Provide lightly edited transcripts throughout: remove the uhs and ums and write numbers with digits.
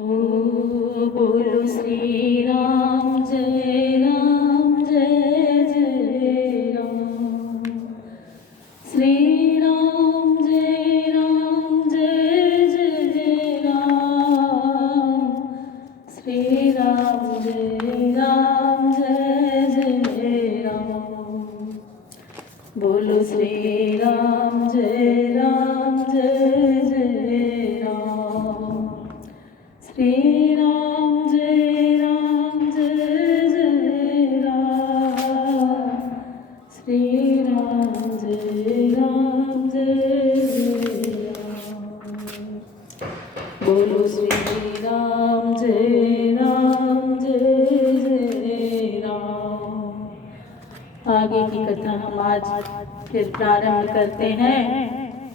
ओ बोलो श्री राम जय राम श्री राम जय राम श्री राम जय राम बोलो श्री राम जय राम श्री राम जय राम श्री राम जय राम बोलो श्री राम जय राम आगे की कथा हम आज फिर प्रारंभ करते हैं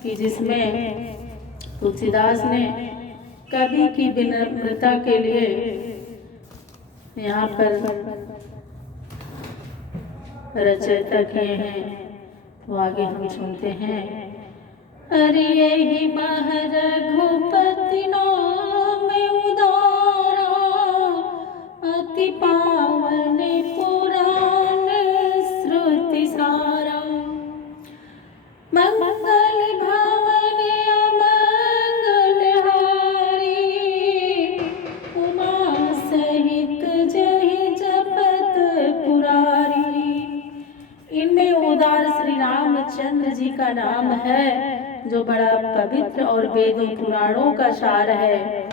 कि जिसमें तुलसीदास ने कवि की विनम्रता के लिए यहाँ पर रचयिता किए हैं। तो आगे हम सुनते हैं। अरे यही रघुपति नाम उदारा अति पावन पुराण श्रुति सारा मंगल भवन अमंगल हारी उमा सहित जहि जपत पुरारी। इनमें उदार श्री रामचंद्र जी का नाम है जो बड़ा पवित्र और वेदों पुराणों का सार है।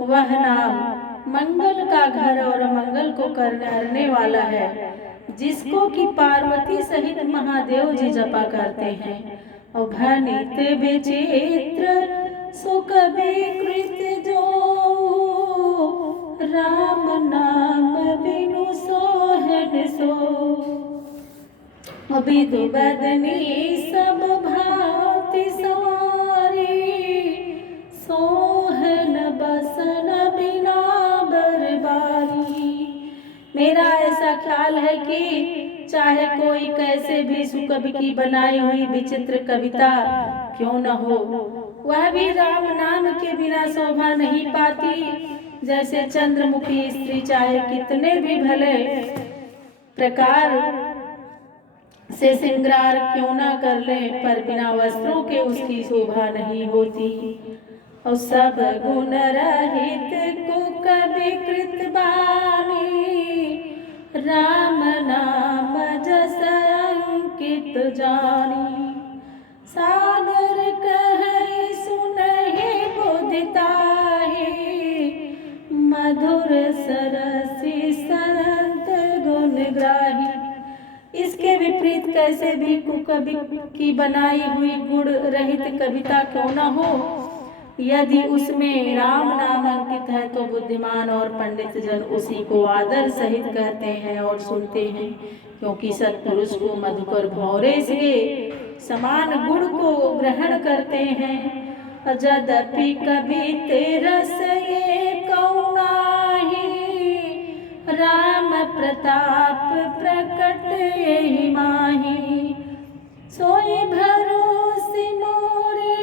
वह नाम मंगल का घर और मंगल को करने वाला है, जिसको कि पार्वती सहित महादेव जी जपा करते हैं। और भनित विचित्र सुख विकृत जो राम नाम बिनु सोहन सो। विदु बदनी सब भांति सारी सोहन बसन बिना बरबारी। मेरा ऐसा ख्याल है कि चाहे कोई कैसे भी सुकवि की बनाई हुई विचित्र कविता क्यों न हो, वह भी राम नाम के बिना शोभा नहीं पाती। जैसे चंद्रमुखी स्त्री चाहे कितने भी भले प्रकार से श्रृंगार क्यों ना कर ले, पर बिना वस्त्रों के उसकी शोभा नहीं होती। और सब गुण रहित कुकविकृत बानी राम नाम जस अंकित जानी। सागर कहे सुनहि बुधिताहि मधुर सरसी संत गुण ग्राही। इसके विपरीत कैसे भी कुकवि की बनाई हुई गुण रहित कविता क्यों न हो, यदि उसमें राम नाम अंकित है तो बुद्धिमान और पंडित जन उसी को आदर सहित कहते हैं और सुनते हैं, क्योंकि सत्पुरुष को मधुकर भौरे से समान गुण को ग्रहण करते हैं। यद्यपि कवि तेरस ये कौनाहि राम प्रताप प्रकट यही माही। सोई भरोसे मोरे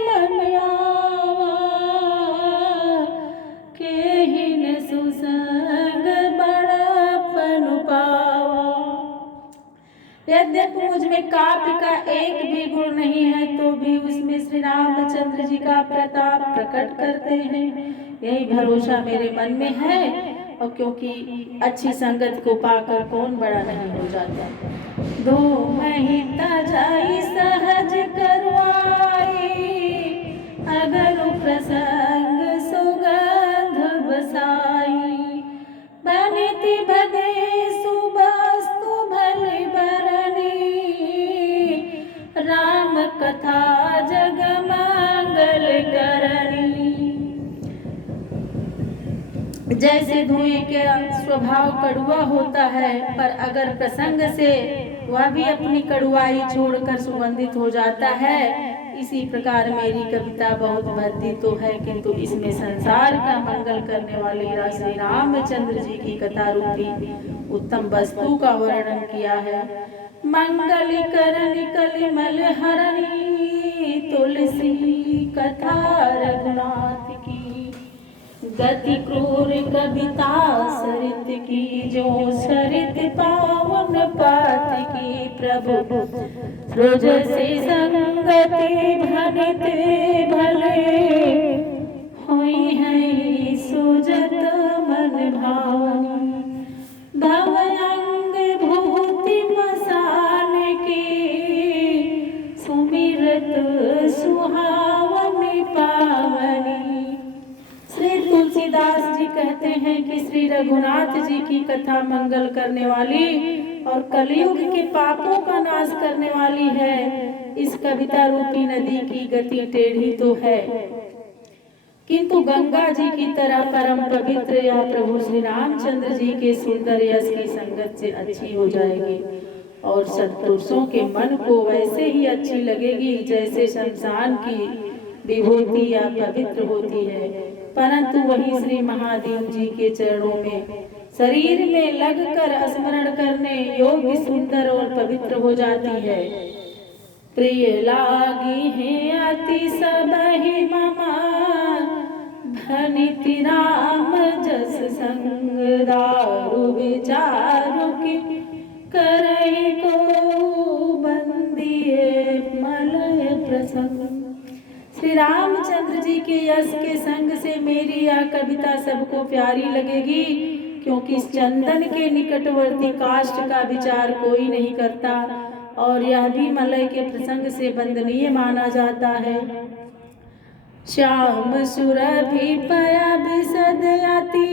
मन आवा केहिन सुसंग बड़पन पावा। यद्यपि मुझ में काव्य का एक भी गुण नहीं है तो भी उसमें श्री रामचंद्र जी का प्रताप प्रकट करते हैं, यही भरोसा मेरे मन में है। और क्योंकि अच्छी संगत को पाकर कौन बड़ा नहीं हो जाता। दो महिता जाई सहज करवाई अगर प्रसंग सुगंध बसाई। बनिति भदे सुबस्तु भले बरनी राम कथा जग मंगल करनी। जैसे धुएं का स्वभाव कड़वा होता है, पर अगर प्रसंग से वह भी अपनी कड़वाई छोड़कर सुगंधित हो जाता है, इसी प्रकार मेरी कविता बहुत भद्दी तो है, किंतु इसमें संसार का मंगल करने वाले श्री रामचंद्र जी की कथा रूपी उत्तम वस्तु का वर्णन किया है। मंगल करनी कलिमल हरणी तुलसी कथा रघुनाथ की। गति क्रूर कविता सरित की, जो सरित पावन पात की। प्रभु रोज से संगति भनित भले, होई है सुजत मन भावनी। भव अंग भूति मसान की, सुमिरत सुहावन पावनी। श्री तुलसीदास जी कहते हैं कि श्री रघुनाथ जी की कथा मंगल करने वाली और कलयुग के पापों का नाश करने वाली है। इस कविता रूपी नदी की गति टेढ़ी तो है, किंतु गंगा जी की तरह परम पवित्र या प्रभु श्री रामचंद्र जी के सुंदर यश की संगत से अच्छी हो जाएगी और सत्पुरुषों के मन को वैसे ही अच्छी लगेगी जैसे शमशान की विभूति या पवित्र होती है। परंतु वही श्री महादेव जी के चरणों में शरीर में लगकर स्मरण करने योग्य सुंदर और पवित्र हो जाती है। प्रिय लागी है अति सबहि ममा, धनिति राम जस संग। दारु विचारु की करहि को बंदिए मलय प्रसंग। श्री रामचंद्र जी के यश के संग से मेरी यह कविता सबको प्यारी लगेगी, क्योंकि इस चंदन के निकटवर्ती काष्ठ का विचार कोई नहीं करता और यह भी मलय के प्रसंग से वंदनीय माना जाता है। श्याम सुरभि पया बिसद अति,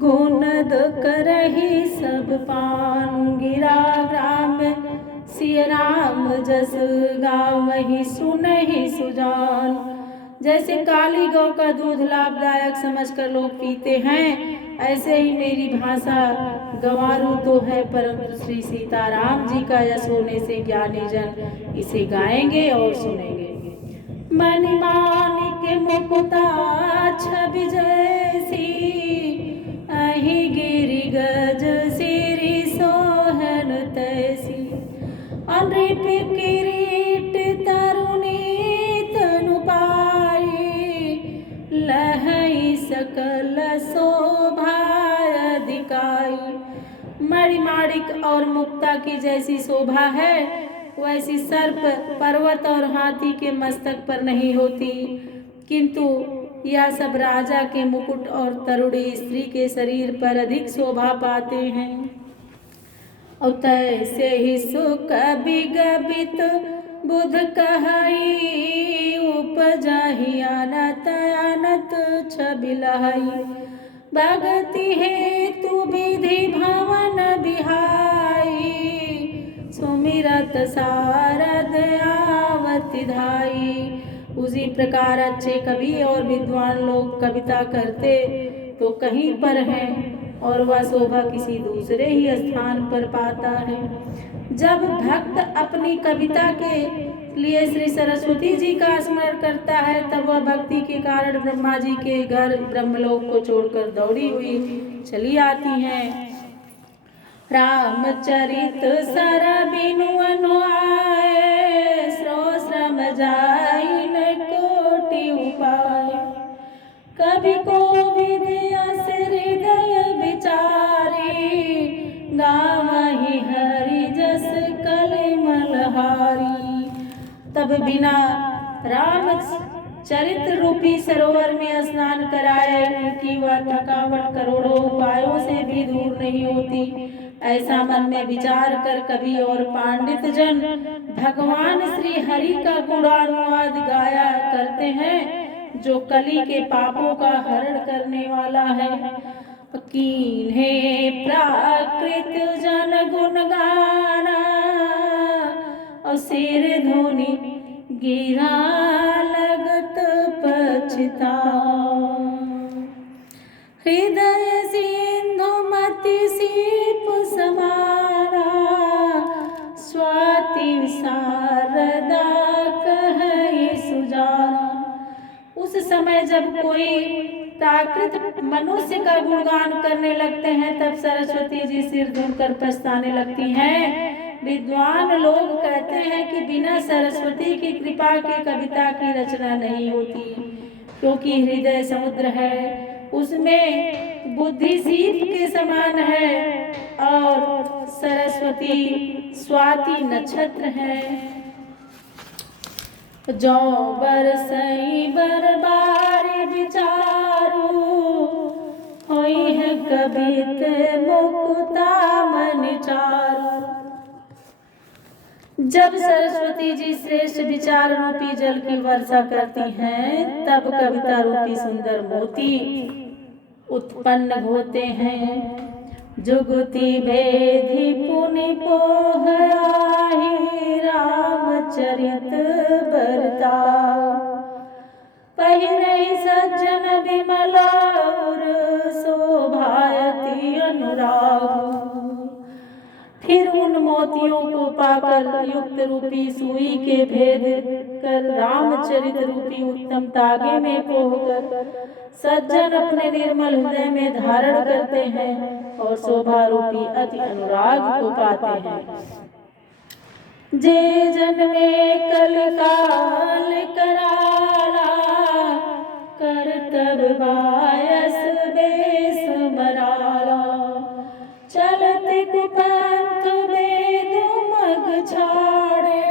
गुणद करहि सब पान। गिरा ग्राम सिय राम जस, गावहि सुनहि सुजान। जैसे काली गौ का दूध लाभदायक समझकर लोग पीते हैं, ऐसे ही मेरी भाषा गंवारू तो है, परंतु श्री सीताराम जी का यश होने से ज्ञानी जन इसे गाएंगे और सुनेंगे। मणिमाणिक मुकुता छवि जैसी, अहि गिरि गज सिरि सोहन तैसी। अनृप किरीट तरुणी तनु पाई, लहई सकल शोभा दिखाई। मणिमाणिक और मुक्ता की जैसी शोभा है, वैसी सर्प पर्वत और हाथी के मस्तक पर नहीं होती, किंतु यह सब राजा के मुकुट और तरुणी स्त्री के शरीर पर अधिक शोभा पाते हैं। और तैसे ही सुख विगबित बुध कहई, उपजाहि अनत अनत छवि लहई। भगति हेतु विधि भवन बिहाई, सुमिरत सारद आवति धाई। उसी प्रकार अच्छे कवि और विद्वान लोग कविता करते तो कहीं पर हैं और वह शोभा किसी दूसरे ही स्थान पर पाता है। जब भक्त अपनी कविता के लिए श्री सरस्वती जी का स्मरण करता है, तब वह भक्ति के कारण ब्रह्मा जी के घर ब्रह्मलोक को छोड़कर दौड़ी हुई चली आती हैं। रामचरित सर बिनु अनुआए, श्रम जाई न कोटि उपाय। कवि को विद्यस हृदय विचारी, गावहि हरि जस कलिमलहारी। तब बिना राम चरित्र रूपी सरोवर में स्नान कराए उनकी वह थकावट करोड़ों उपायों से भी दूर नहीं होती। ऐसा मन में विचार कर कवि और पंडित जन भगवान श्री हरि का गुणानुवाद गाया करते हैं, जो कली के पापों का हरण करने वाला है। कीन्हे प्राकृत जन गुण गाना, और सिर धोनी गिरा लगत पछता। हृदय सिंधु मति सीप समाना, स्वाति शारदा कहै सुजाना। उस समय जब कोई प्राकृत मनुष्य का गुणगान करने लगते हैं, तब सरस्वती जी सिर धोकर पछताने लगती हैं। विद्वान लोग कहते हैं कि बिना सरस्वती की कृपा के कविता की रचना नहीं होती। क्योंकि हृदय समुद्र है, उसमें बुद्धि सीप के समान है और सरस्वती स्वाति नक्षत्र है। जो बरसई बरबारी विचारू होई है कबित मुक्ता मन चारू। जब सरस्वती जी श्रेष्ठ विचार रूपी जल की वर्षा करती हैं, तब कविता रूपी सुंदर मोती उत्पन्न होते हैं। जुगति वेधि पुनि पोह आहि रामचरित बरताऊ। पहिरहि सज्जन विमल और शोभायति अनुराग। फिर उन मोतियों को पाकर युक्त रूपी सुई के भेद कर रामचरित रूपी उत्तम तागे में पोहकर सज्जन अपने निर्मल हृदय में धारण करते हैं और शोभा रूपी अति अनुराग को पाते हैं। जे जन में कलकाल कराला करतब बायस बेस मराला। चलते कुपंथ वेद मग छाड़े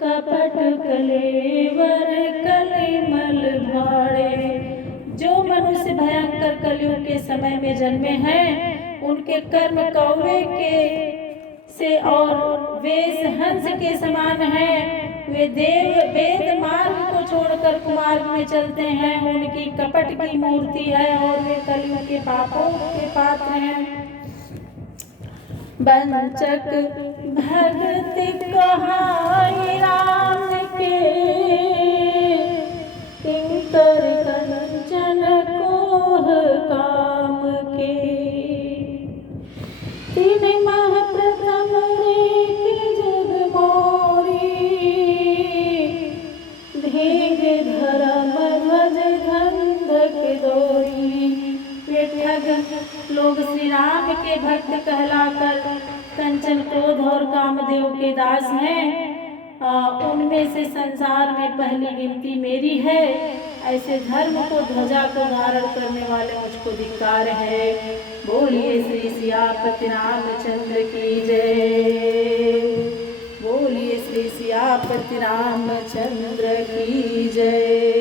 कपट कलेवर कलिमल भाड़े। जो मनुष्य भयंकर कलयुग के समय में जन्मे हैं, उनके कर्म कौवे के से और वेश हंस के समान है। वे देव वेद मार्ग को छोड़कर कुमार्ग में चलते हैं। उनकी कपट की मूर्ति है और वे कलयुग के पापों के पात्र हैं। बंचक भक्ति कहाई राम के किंकर कंचन कोह काम के। तीन माह प्रथम रे जग मोरी भेग धर्म ध्वज धंधक दोरी। वे ठग लोग श्री राम के भक्त कहलाकर कंचन क्रोध और कामदेव के दास हैं। उनमें से संसार में पहली गिनती मेरी है। ऐसे धर्म को ध्वजा को धारण करने वाले मुझको धिक्कार है। बोलिए श्री सियापति रामचंद्र की जय। बोलिए श्री सियापति रामचंद्र की जय।